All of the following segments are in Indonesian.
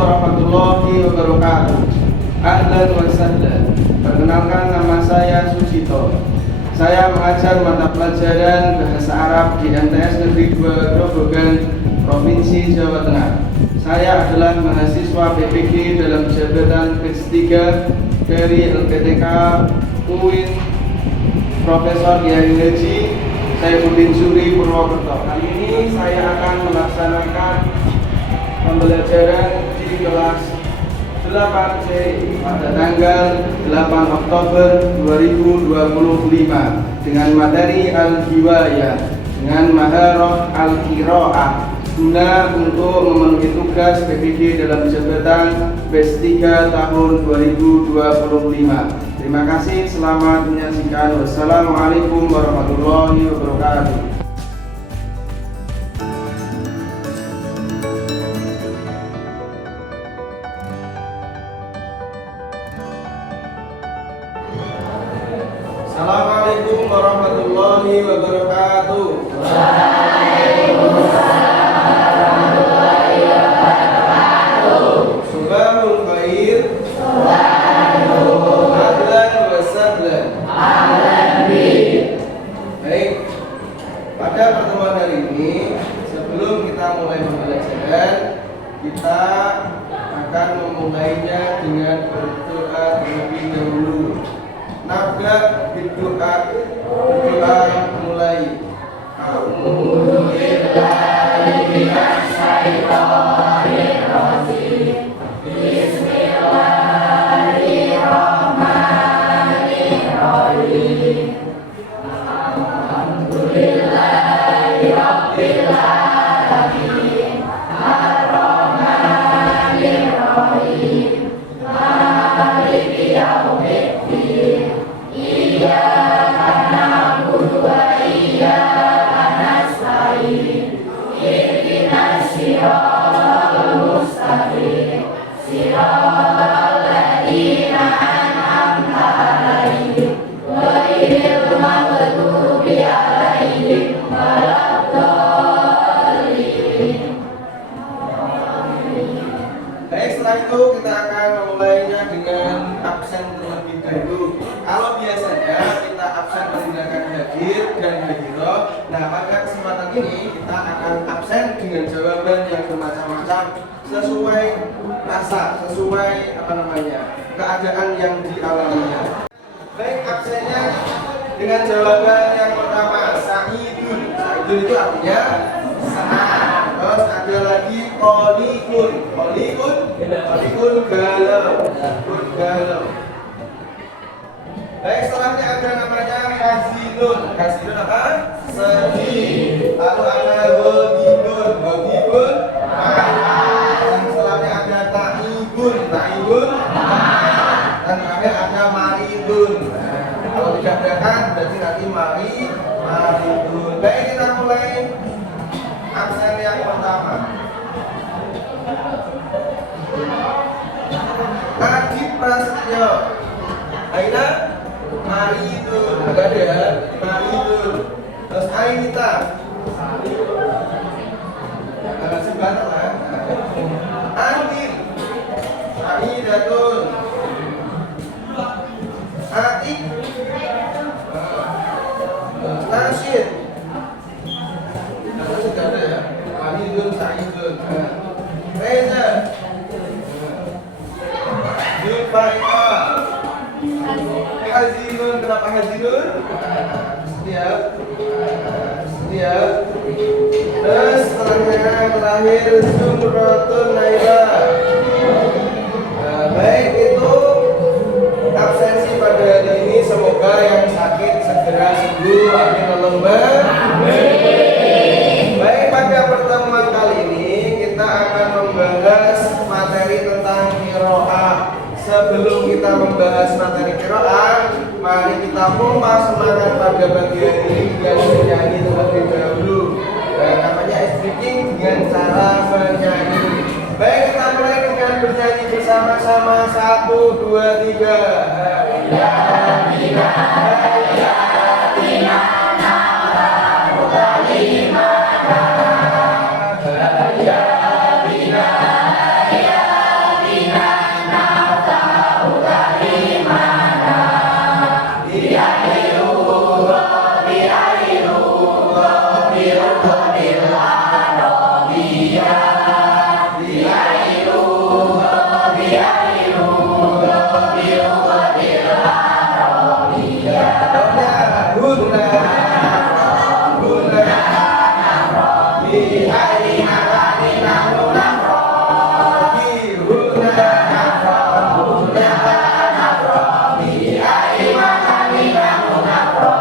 warahmatullahi wabarakatuh. Ahlan wa sahlan. Perkenalkan, nama saya Sucito. Saya mengajar mata pelajaran Bahasa Arab di MTS Negeri 2 Grobogan, Provinsi Jawa Tengah. Saya adalah mahasiswa PPG dalam jabatan batch 3 dari LPTK UIN Profesor Kiai Haji Saifuddin Suri Purwokerto. Kali ini saya akan melaksanakan pembelajaran di kelas 8C pada tanggal 8 Oktober 2025 dengan materi Al-Hiwayah dengan Maharah Al-Qiraah guna untuk memenuhi tugas PPG dalam jabatan batch 3 tahun 2025. Terima kasih, selamat menyaksikan. Wassalamualaikum warahmatullahi wabarakatuh. Assalamualaikum warahmatullahi wabarakatuh. Waalaikumsalam warahmatullahi wabarakatuh. Subhanul khair. Subhanallah. Ahlan wa sahlan. Ahlan bi. Baik, pada pertemuan hari ini, sebelum kita mulai pembelajaran, kita akan memulainya dengan berdoa terlebih dahulu. Nabda berdoa mulai. A'udzu billahi minasy syaithanir rajim. Bismillahirrahmanirrahim. Alhamdulillahi rabbil alamin. Ar-Rahmanir Rahim. Maliki yaumiddin. Iyyaka na'budu wa iyyaka nasta'in. Ihdinas siratal mustaqim. Siratal ladzina an'amta 'alaihim ghairil maghdubi 'alaihim waladdallin. Baik, setelah itu kita akan memulainya dengan absen terlebih dahulu. Kalau biasanya kita absen menggunakan hadir dan hadiroh, nah pada kesempatan ini kita akan absen dengan jawaban yang bermacam-macam sesuai rasa, sesuai keadaan yang dialaminya. Baik, absennya dengan jawaban yang pertama, Sa'idun. Sa'idun itu artinya senang. Terus ada lagi Qolikun. Qolikun galau. Baik, setelahnya ada namanya Hazinun. Hazinun apa? Sedih. Lalu ada Ghodibun. Marah. Dan setelahnya ada Ta'ibun. Dan terakhir ada Maridun. Kalau tidak bedakan berarti nanti Maridun. Baik, kita mulai absen yang pertama. Adib Prasetyo. Aina Maridun. Agak ada ya? Maridun. Terus Ainita. Agak sebelah lah. Andin. Aidatun. Atik. Nasyid. Agak sudah ada ya? Maridun, Sa'idun. Reza. Zulfaika. Hazinun. Kenapa Hazinun? Siap. Terus setelahnya terakhir Zumratun Naila. Baik, itu absensi pada hari ini. Semoga yang sakit segera sembuh. Amin Allahumma. Baik, pada pertemuan kali ini kita akan membahas materi tentang qiraah. Sebelum kita membahas materi qiraah, mari kita pompa semangat pada bagian ini dengan bernyanyi terlebih dahulu. Namanya speaking dengan cara bernyanyi. Baik, kita mulai dengan bernyanyi bersama-sama. 1, 2, 3. Ya Huna Huna Bihari makani nahnu nafroh Huna Huna Bihari makani nahnu nafroh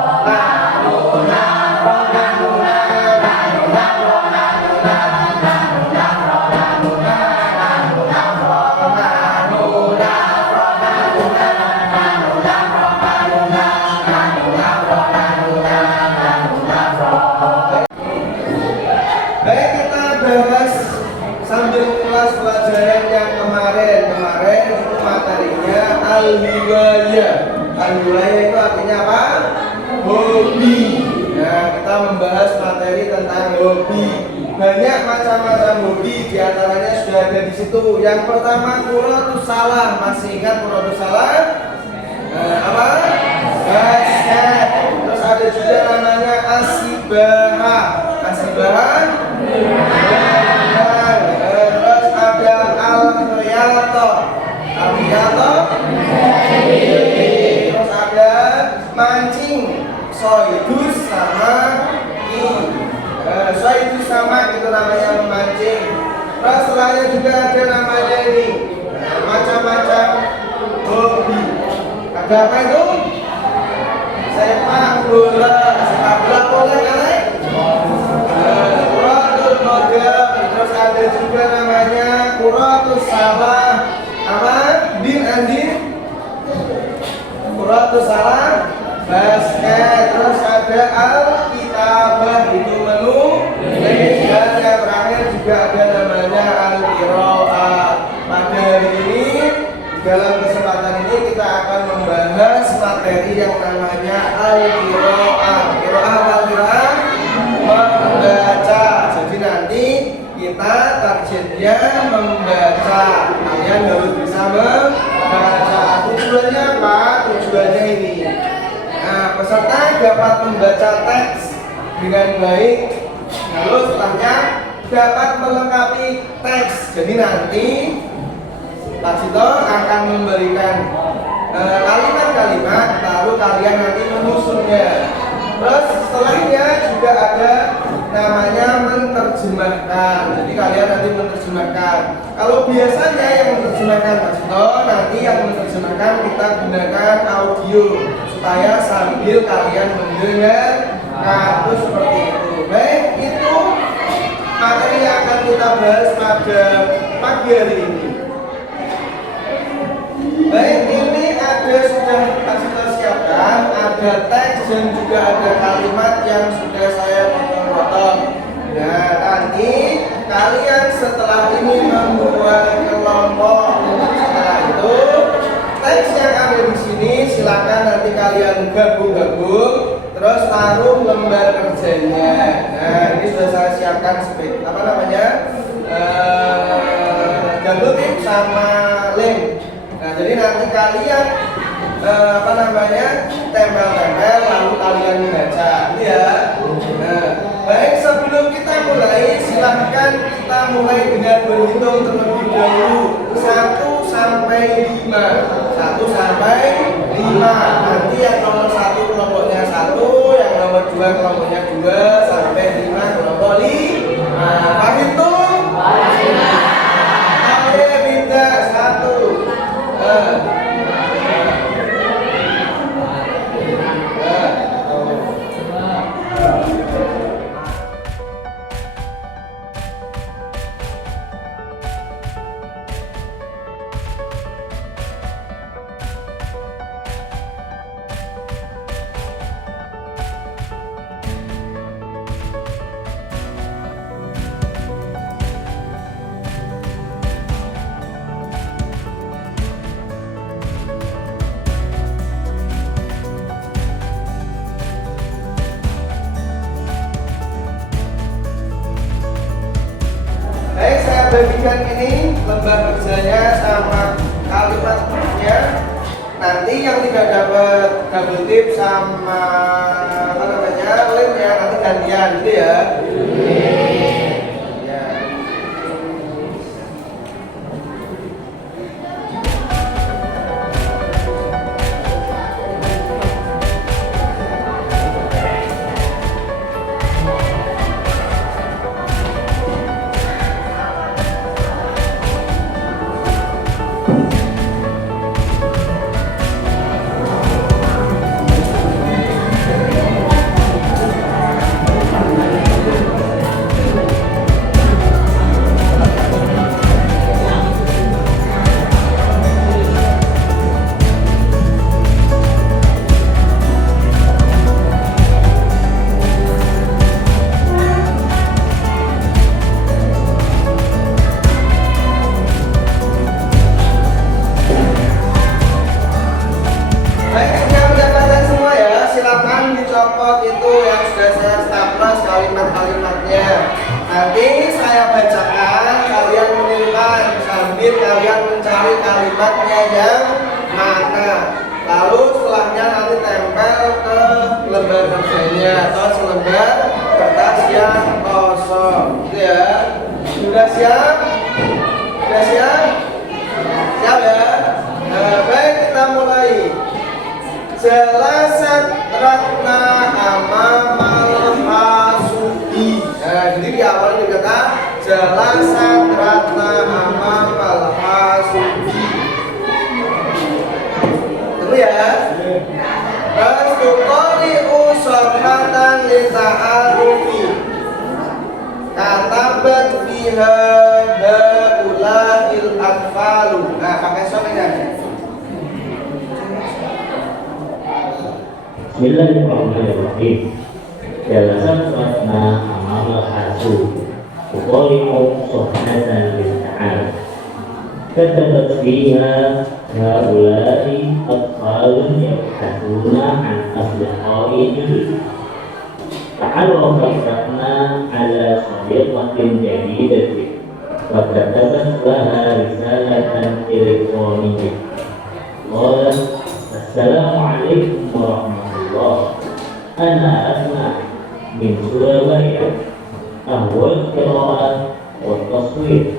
Baik, kita bahas sambil kelas pelajaran yang kemarin itu materinya al-hiwayah. Al-hiwayah itu artinya apa? Hobi. Nah, kita membahas materi tentang hobi. Banyak macam-macam hobi, diantaranya sudah ada di situ. Yang pertama quratus salah. Masih ingat quratus salah? Apa? Basket. Terus ada juga namanya asibahah. Asibahah? Terus ada al-riyadah. Al-riyadah? Terus ada mancing. Soidus sama soidus sama itu namanya memancing. Terus setelahnya juga ada namanya ini macam-macam hobi. Ada apa itu? Sepak bola. Sepak bola boleh kan? Quratul model. Terus ada juga namanya quratus salah. Apa? Din Andin? Quratus salah. Basket. Terus ada al-kitabah, itu menu. Dan yang terakhir juga ada namanya al-qiraat. Pada hari ini, dalam kesempatan ini kita akan membahas materi yang namanya al-qiraat. Qiraat apa qiraat? Membaca. Jadi nanti kita targetnya membaca. Kalian harus bisa membaca. Tujuannya apa? Tujuannya ini. Nah, peserta dapat membaca teks dengan baik. Lalu setelahnya dapat melengkapi teks. Jadi nanti Pak Sito akan memberikan kalimat-kalimat, lalu kalian nanti menyusunnya. Terus setelahnya juga ada namanya menerjemahkan. Jadi kalian nanti menerjemahkan. Kalau biasanya yang menerjemahkan Pak Sito, nanti yang menerjemahkan kita gunakan audio supaya sambil kalian mendengar. Nah, itu seperti itu. Baik, itu materi yang akan kita bahas pada pagi hari ini. Baik, ini ada sudah kita siapkan, ada teks dan juga ada kalimat yang sudah saya potong-potong. Nah, nanti kalian setelah ini membuat kelompok. Setelah itu, teks yang ada di sini silakan nanti kalian gabung-gabung, terus taruh lembar kerjanya. Nah, ini sudah saya siapkan sebagai apa namanya? Double tip sama link. Nah, jadi nanti kalian tempel-tempel lalu kalian membaca, ya. Nah, baik, sebelum kita mulai, silahkan kita mulai dengan berhitung terlebih dahulu 1 sampai 5. 1 sampai 5. Nanti yang nomor 1 kelompoknya 1, yang nomor 2 kelompoknya 2 sampai 5 kelompok 5. Pak hitung? Oke, beda 1. Bagikan ini lembar kerjanya sama kalimatnya. Nanti yang tidak dapat double tip sama apa namanya link ya nanti gantian gitu ya. Nanti saya bacakan, kalian menirukan sambil kalian mencari kalimatnya yang mana. Lalu setelahnya nanti tempel ke lembar kerjanya atau selembar kertas yang kosong. Gitu ya. Sudah siap? Sudah siap? Siap ya? Nah, baik, kita mulai. Jelasat ratna amamal hasuki. Nah, jadi di awal dikata jelasat ratna amamal hasuki. Tunggu ya. Rastukoli usofatan li ta'arufi. Katabat biha haula'il atfalu. Nah, pakai soalnya. Bismillahirrahmanirrahim. Jalasan ratna amal hasu Uqalimu sohnatan binta'al Katabat fiha haulai atfalun yabhasuna an asliqai judul Ta'arrafat ratna ala sadiqatin jadidatin wa katabat laha risalatan elektronik. Qala Assalamualaikum warahmatullahi. Ana Asma min Surabaya. Ahwal qira'at wa taswir.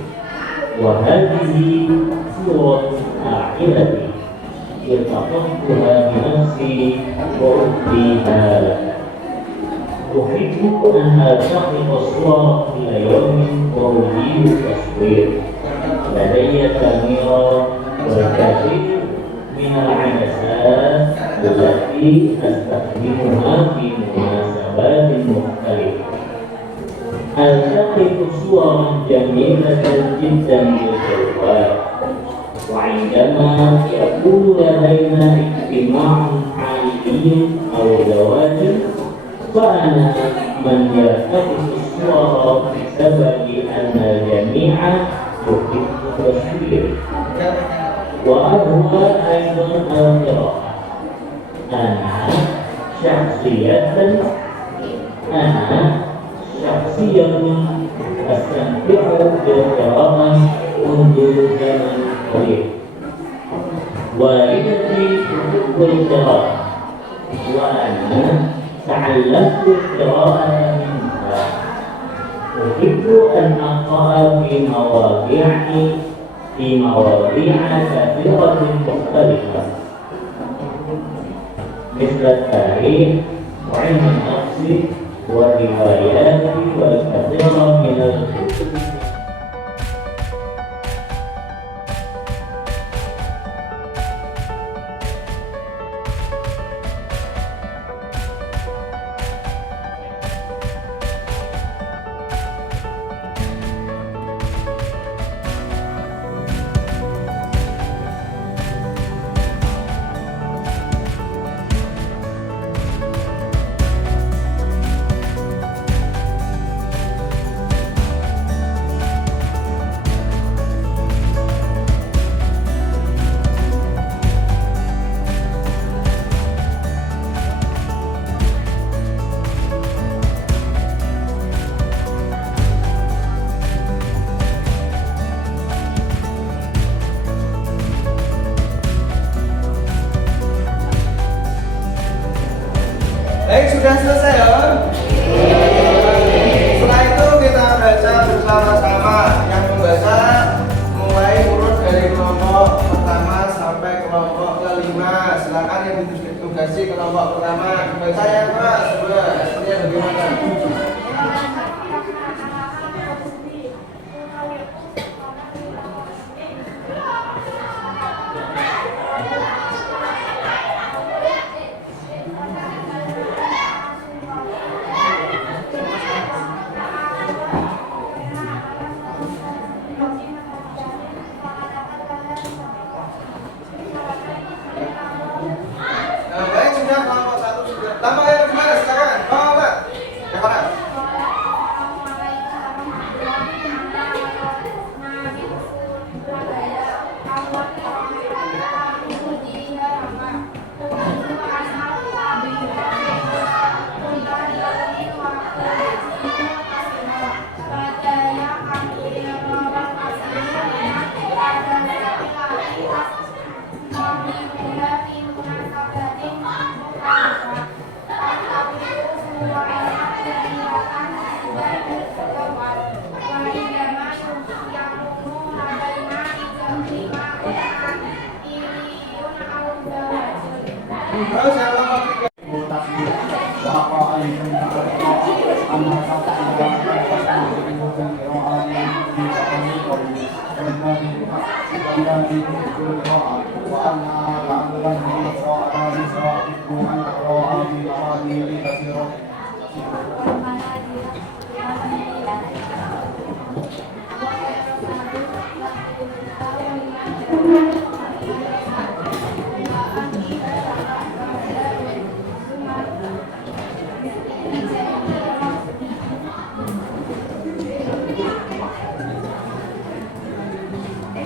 Wa hadhihi surat a'ilati. Irtaqtuha bi nafsi wa uhdiha laka. Uhibbu an altaqiqa surat ila yawmin wa ujibu taswir. Ladayya kamera wa kathir من العدسات التي أستخدمها في مناسبات مختلفة. ألتقط صورا جميلة جدا بالجوال، وعندما يكون لدينا اجتماع عائلي أو زواج فأنا من يلتقط الصور بسبب أن الجميع يحب التصوير. وأهوى أيضا القراءة. أنا شخصية أستمتع بالقراءة منذ زمن قريب. والدتي تحب القراءة وأنا تعلمت القراءة منها. أحب أن أقرأ في مواضيع كثيرة مختلفة مثل التاريخ وعلم النفس والروايات والكثير من الكتب. Baik, sudah selesai ya? Setelah itu kita baca bersama-sama. Yang membaca mulai urut dari kelompok pertama sampai kelompok kelima. Silakan yang ditugasi kelompok pertama baca yang keras. Coba hasilnya bagaimana? Baik, sudah kelompok satu sudah. Tambah yang gimana sekarang? Bawa, yang mana?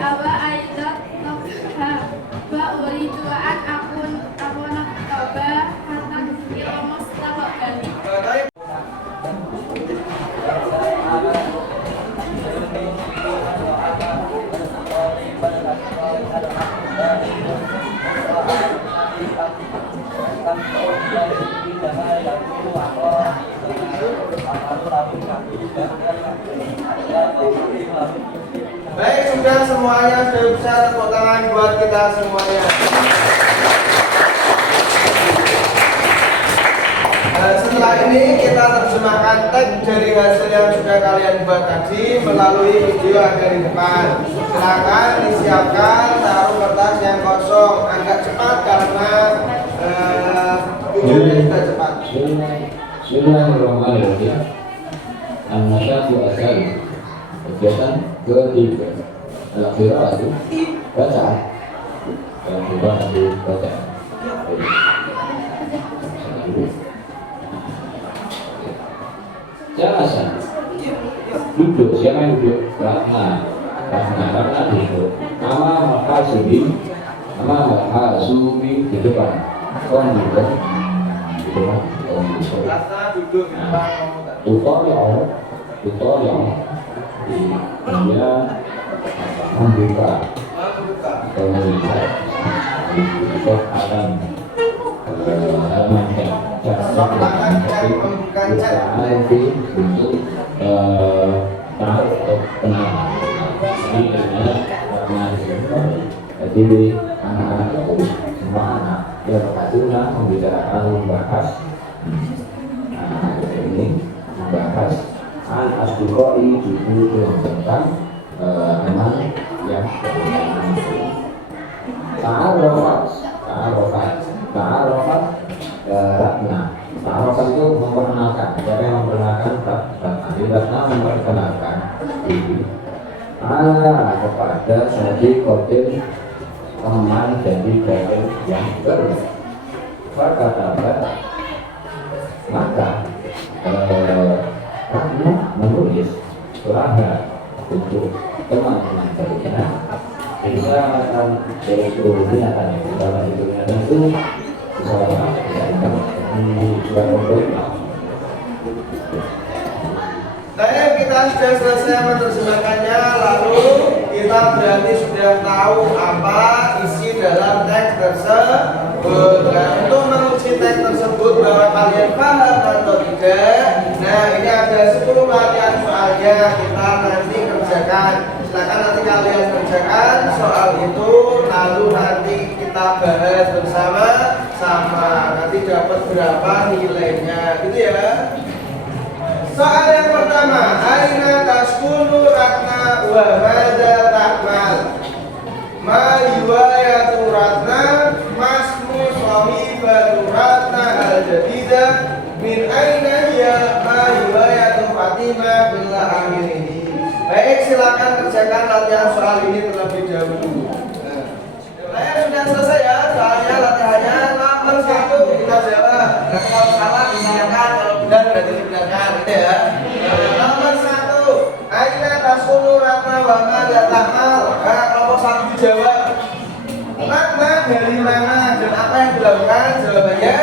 Awa aidat nokha wa uridu an akun toba hatta ilmus tabakan. Baik, sudah semuanya sudah bisa, tepuk tangan buat kita semuanya. Setelah ini kita terjemahkan teks dari hasil yang sudah kalian buat tadi melalui video yang ada di depan. Silakan disiapkan, taruh kertas yang kosong agak cepat karena videonya sudah cepat. Bismillahirrahmanirrahim. An-nasyatu asal. Kegiatan ketiga. Al-qira'atu bacaan. Al-qira'atu bacaan. Jalasan. Duduk. Siapa yang duduk? Ratna duduk. Nama Mahasumi di depan. Kon duduk. Di depan. Ratna duduk di depan kamu tadi. Tutorial dia membuka atau melihat akan halaman nanti untuk tahu atau kenal. Ini karena jadi anak-anak semua anak yang pastinya membicarakan membahas ini membahas asdukoi buku tentang teman yang ta'arofat Ratna. Ta'arofat itu memperkenalkan. Siapa yang memperkenalkan Ratna? Ratna memperkenalkan diri kepada Sadi Kodir teman jadi gagal yang baru. Maka Ratna menulis surat untuk teman-teman barunya. Kita akan binatang itu di surat untuk kita sudah selesai menerjemahkannya, lalu kita berarti sudah tahu apa isi dalam teks tersebut. Nah, untuk menguji teks tersebut bahwa kalian paham atau tidak, nah ini ada 10 latihan soalnya kita nanti kerjakan. Silakan nanti kalian kerjakan soal itu, lalu nanti kita bahas bersama-sama. Nanti dapat berapa nilainya, gitu ya. Soal yang pertama, aina taskunu Ratna wa madza ta'mal. Ma riwayatu Ratna masmu sahibatu Ratna al-jadidah min aina hiya ma riwayatu Fatimah bil akhirih. Baik, silakan kerjakan latihan soal ini terlebih dahulu. Nah, sudah selesai ya soalnya latihannya. Nomor 1 kita jawab. Nah, kalau salah disilakan, kalau benar berarti dibenarkan, gitu ya. Nomor 1, aina taskunu Ratna wa madza ta'mal. Nah, kelompok 1 dijawab. Ratna dari mana dan apa yang dilakukan? Jawabannya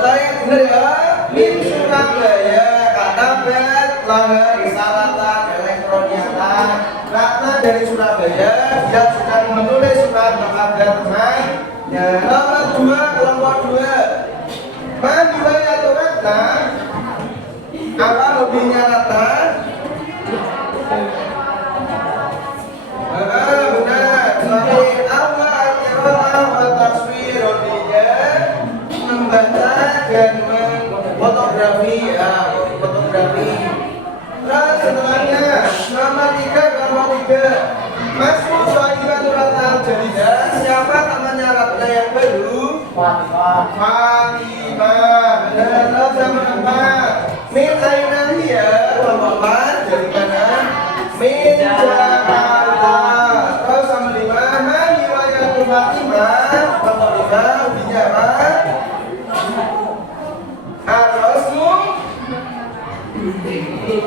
saya benar ya. Min Surabaya katabat lahir risalatan elektroniatan. Ratna dari Surabaya, dia sedang menulis surat kepada teman. Ya, nomor 2, kelompok 2. Mana Ratna? Apa hobinya Ratna? Benar. Soalnya qira'ah wa taswirudnya membaca dan memfotografi ya, fotografi. Terus setelahnya nomor 3. Masuk Sohibatul Al-Jadidah. Siapa temannya Ratna yang baru? Fatimah. Benar, sama apa? Min aina hiya? Teman-teman dari mana? Min Jakarta. Terus sama 5. Ma riwayatul Fatimah? Nomor 5 bicara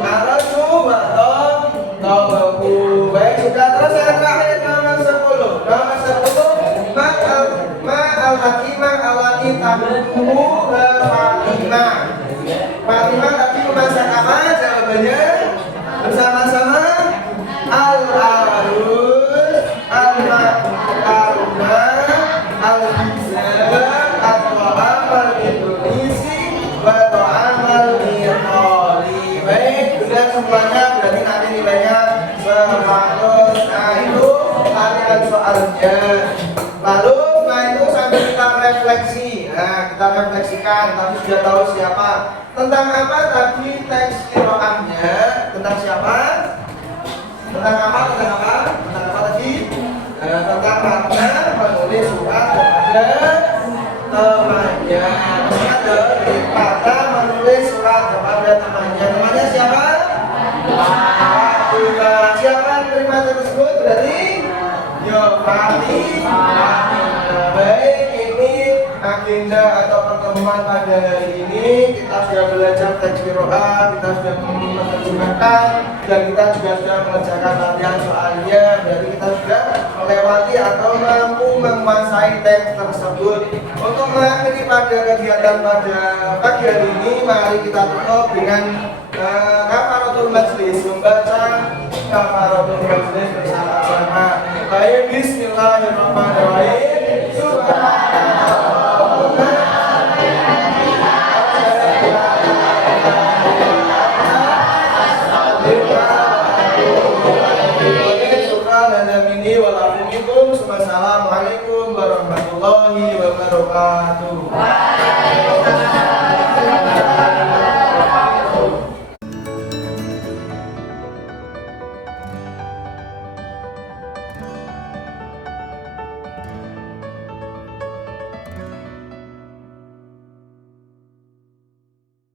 Arasu batok tawaku. Baik, sudah. Terus yang terakhir nomor 10. Nomor 10 Al-Hakimah awati tabuhu Fatimah. Fatimah tapi memasak apa? Jawabannya bersama-sama Al-Arus, Al-Makarunah, Al-Bizar, Al-Ta'am, Al-Indonesia, Al-Ta'am, Al-Mirhali. Baik, sudah semuanya, berarti nanti nilainya 100. Nah itu tarian soalnya. Lalu setelah itu sambil kita refleksi. Nah, kita refleksikan, tapi sudah tahu siapa. Tentang apa tadi teks qiraahnya? Tentang siapa? Tentang apa? Tentang apa tadi? Tentang Ratna menulis surat kepada temannya. Ratna menulis surat kepada temannya. Temannya siapa? Fatimah. Siapa yang menerima tersebut? Berarti Fatimah. Baik, ini agenda atau pertemuan pada hari ini. Kita sudah belajar teks qiraah, kita sudah menerjemahkan, dan kita juga sudah mengerjakan latihan soalnya. Berarti kita sudah melewati atau mampu menguasai teks tersebut. Untuk mengakhiri pada kegiatan pada pagi hari ini, mari kita tutup dengan kafaratul majlis, membaca kafaratul majlis bersama-sama. Baik, bismillahirrahmanirrahim. Assalamualaikum warahmatullahi wabarakatuh.